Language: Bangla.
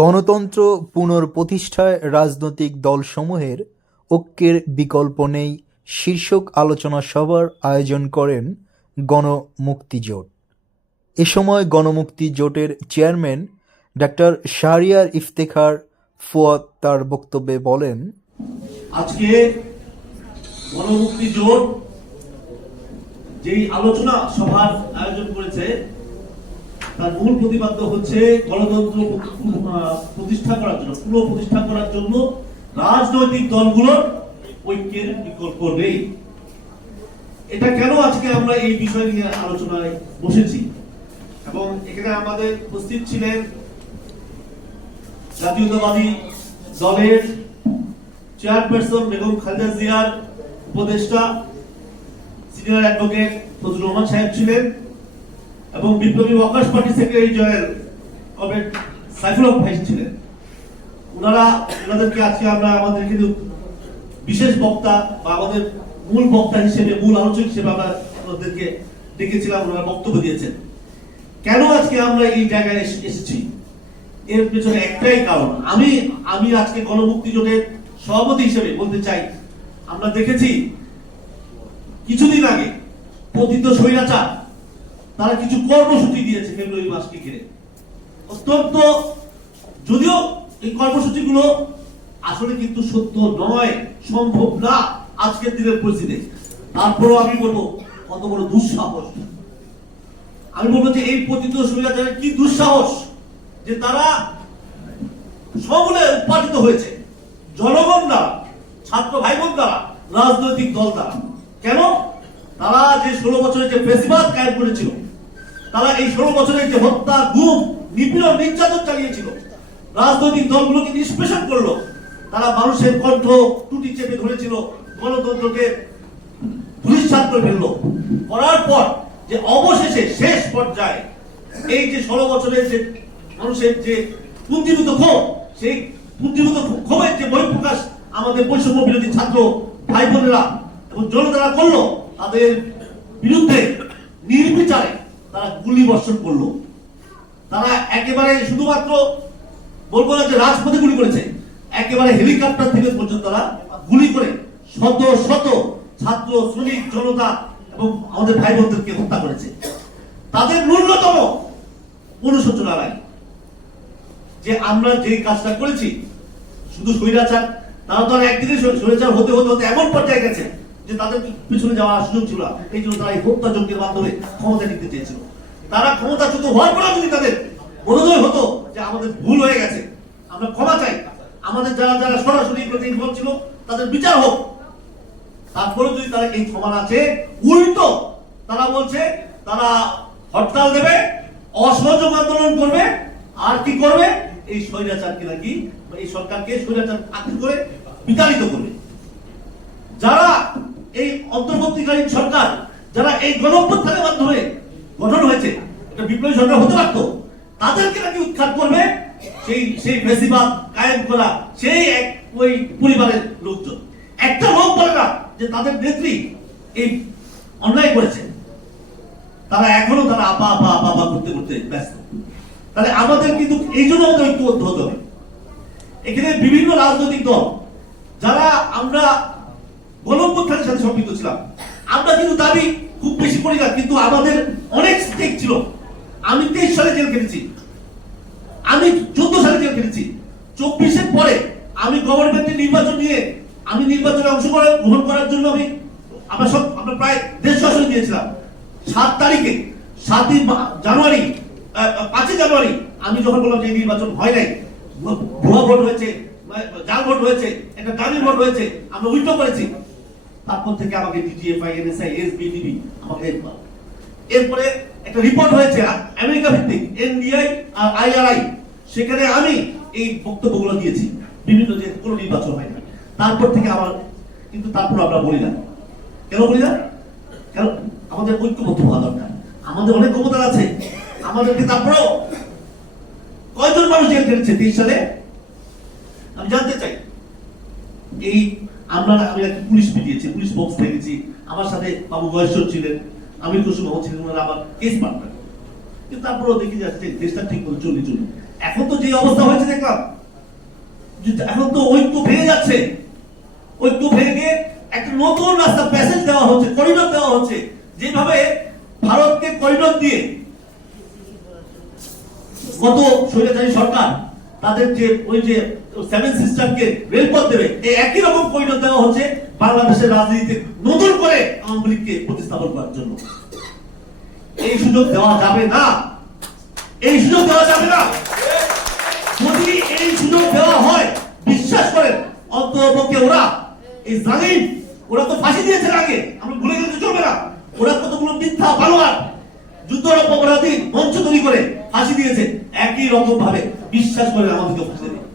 গণতন্ত্র পুনঃপ্রতিষ্ঠায় রাজনৈতিক দলসমূহের ঐক্যের বিকল্প নেই, শীর্ষক আলোচনা সভার আয়োজন করেন গণমুক্তি জোট। এ সময় গণমুক্তি জোটের চেয়ারম্যান ডাক্তার শাহরিয়ার ইফতেখার ফুয়াদ তার বক্তব্যে বলেন, আজকে গণমুক্তি জোট যেই আলোচনা সভার আয়োজন করেছে তার মূল প্রতিপাদ্য হচ্ছে গণতন্ত্র প্রতিষ্ঠা করার জন্য পুনঃ প্রতিষ্ঠা করার জন্য রাজনৈতিক দলগুলোর ঐক্যের বিকল্প নেই। এটা কেন আজকে আমরা এই বিষয় নিয়ে আলোচনায় বসেছি? এবং এখানে আমাদের উপস্থিত ছিলেন জাতীয়তাবাদী দলের চেয়ারপারসন বেগম খালেদা জিয়ার উপদেষ্টা, সিনিয়র অ্যাডভোকেট ফজলুর রহমান সাহেব ছিলেন। এবং বিপ্লবী ওয়ার্কার্স পার্টি সেক্রেটারি জয়ের কমরেড সাইফুল হক ভাই ছিলেন। ওনারা ওনাদেরকে আজকে আমরা আমাদের কিন্তু বিশেষ বক্তা বা আমাদের মূল বক্তা হিসেবে, মূল আলোচক হিসেবে আমরা ওনাদেরকে ডেকেছিলাম, ওনারা বক্তব্য দিয়েছেন। কেন আজকে আমরা এই জায়গায় এসেছি? এর পেছনে একটাই কারণ, আমি আমি আজকে গণমুক্তি জোটের সভাপতি হিসেবে বলতে চাই, আমরা দেখেছি, কিছুদিন আগে পতিত স্বৈরাচার তারা কিছু কর্মসূচি দিয়েছে ফেব্রুয়ারি মাসকে ঘিরে। অত্যন্ত, যদিও এই কর্মসূচিগুলো আসলে কিন্তু সত্য নয়, সম্ভব না আজকের দিনের পরিস্থিতি। তারপরেও আমি বলব, কত বড় দুঃসাহস। আমি বলব যে এই পতিত স্বৈরাচারের কি দুঃসাহস? যে তারা সমূলে উৎপাদিত হয়েছে। জনগণ দ্বারা, ছাত্র ভাই বোন দ্বারা, রাজনৈতিক দল দ্বারা। কেন? তারা যে ষোলো বছরের যে ফেসিবাদ কায়েম করেছিল তারা এই ষোলো বছরের যে হত্যা গুম, নিপীড়ন, নির্যাতন চালিয়েছিল, রাজনৈতিক দলগুলোকে নিষ্পেষণ করল, তারা মানুষের কণ্ঠ টুটি চেপে ধরেছিল, গণতন্ত্রকে ধূলিসাৎ করে ফেলল। করার পর যে অবশেষে শেষ পর্যায়ে এই যে ষোলো বছরের যে মানুষের যে পুঞ্জীভূত ক্ষোভ, সেই পুঞ্জীভূত ক্ষোভের যে বহিঃপ্রকাশ আমাদের বৈষম্য বিরোধী ছাত্র ভাই বোনেরা এবং জনতারা করল, তাদের বিরুদ্ধে নির্বিচারে তারা গুলি বর্ষণ করল। তারা একেবারে শুধুমাত্র বলব না যে রাজপথে গুলি করেছে, একেবারে হেলিকপ্টার থেকে পর্যন্ত তারা গুলি করে শত শত ছাত্র, শ্রমিক, জনতা এবং আমাদের ভাই বোনদেরকে হত্যা করেছে। তাদের ন্যূনতম অনুশোচনা নাই যে আমরা যে কাজটা করেছি, শুধু স্বৈরাচার, তারা তো আর একদিনে স্বৈরাচার হতে হতে হতে এমন পর্যায়ে গেছে। যে তাদের পিছনে যাওয়ার সুযোগ ছিল এই জন্য তারা এই হত্যা যজ্ঞের মাধ্যমে ক্ষমতা নিতে চেয়েছিল। তারা ক্ষমতাচ্যুত হওয়ার পরেও যদি তাদের বোধোদয় হতো যে আমাদের ভুল হয়ে গেছে, আমরা ক্ষমা চাই। আমাদের যারা যারা সরাসরি এগুলোতে ইনভলভ ছিল, তাদের বিচার হোক। তারপরে যদি তারা এই ক্ষমা চেয়ে, উল্টো তারা বলছে, তারা হরতাল দেবে, অসহযোগ আন্দোলন করবে, আর কি করবে? এই স্বৈরাচারকে নাকি, এই সরকারকে স্বৈরাচার আকিল করে বিতাড়িত করবে। যারা এই অন্তর্বর্তীকালীন সরকার যারা এই গণঅভ্যুত্থানের মাধ্যমে গঠন হয়েছে, একটা বিপ্লবী সরকার হতে পারত, তাদেরকে নাকি উৎখাত করবে? সেই সেই ফেসিবাদ কায়েম করা, সেই এক ওই পরিবারের লোকজন। একটা লোক বলে না যে তাদের নেত্রী এই অন্যায় করেছে। তারা এখনও তারা আপা আপা আপা আপা করতে করতে ব্যস্ত। তাহলে আমাদের কিন্তু এই জন্য আমাদের ঐক্যবদ্ধ হতে হবে। এখানে বিভিন্ন রাজনৈতিক দল, যারা আমরা গণঅভ্যুত্থানের সাথে সম্পৃক্ত ছিলাম। আমরা কিন্তু দাবি খুব বেশি করি না, কিন্তু আমাদের অনেক স্টেক ছিল। আমি তেইশ সালে জেল খেটেছি। আমি চোদ্দ সালে জেল খেটেছি। চব্বিশের পরে আমি গভর্নমেন্টের নির্বাচন নিয়ে আমি নির্বাচনে অংশগ্রহণ গ্রহণ করার জন্য আমি আমরা সব আমরা প্রায় দেশ শাসন দিয়েছিলাম সাত তারিখে সাতই জানুয়ারি পাঁচই জানুয়ারি আমি যখন বললাম যে নির্বাচন হয় নাই, ভুয়া ভোট হয়েছে জাল ভোট হয়েছে, একটা ডামি ভোট হয়েছে, আমরা উল্টো করেছি। তারপর থেকে আমাকে ডিজিএফআই এনএসআই এসবিডিবি আমাকে এরপরে একটা রিপোর্ট হয়েছে আমেরিকা ভিত্তিক এনডিআই আর আইআরআই সেখানে আমি এই বক্তব্যগুলো দিয়েছি। বিভিন্ন যে কোনো নির্বাচন হয় না। তারপর থেকে আমার, কিন্তু তারপর আমরা বলি না। কেন বলি না? কেন? আমাদের ঐক্যবদ্ধ হওয়া দরকার। আমাদের অনেক ক্ষমতা আছে। আমাদেরকে তারপরেও কয়জন মানুষ জেল খেটেছে তেইশ সালে? আমি জানতে চাই। এই আমরা আমি একটা পুলিশ পিটিয়েছি, পুলিশ বক্স দেখেছি। আমার সাথে বাবু বয়সর ছিলেন আমির কুসুম মোহাম্মদ ছিলেন আমার কেস পার্টনার কিন্তু তারপরেও দেখি যাচ্ছে দেশটা ঠিক মতো চলি চলি এখন তো যে অবস্থা হয়েছে দেখলাম এখন তো ঐক্য ভেঙে যাচ্ছে। ঐক্য ভেঙে একটা নতুন রাস্তা প্যাসেজ দেওয়া হচ্ছে করিডোর দেওয়া হচ্ছে, যেভাবে ভারতকে করিডোর দিয়ে গত স্বৈরাচারী সরকার তাদের যে ওই যে সেভেন সিস্টারকে রেলপথ দেবে, এই একই রকম করিডোর দেওয়া হচ্ছে বাংলাদেশের রাজনীতিতে নতুন করে আওয়ামী লীগকে প্রতিস্থাপন করার জন্য। এই সুযোগ দেওয়া যাবে না। এই সুযোগ দেওয়া যাবে না। যদি এই সুযোগ দেওয়া হয়, বিশ্বাস করেন অন্তপক্ষে ওরা, এই জালিম ওরা তো ফাঁসি দিয়েছে আগে, আমরা ভুলে গেলে চলবে না। ওরা কতগুলো মিথ্যা বালোয়ার, যুদ্ধ অপরাধী মঞ্চ তৈরি করে ফাঁসি দিয়েছে একই রকম ভাবে বিশ্বাস করে আমাদেরকে ফাঁসি দেবে।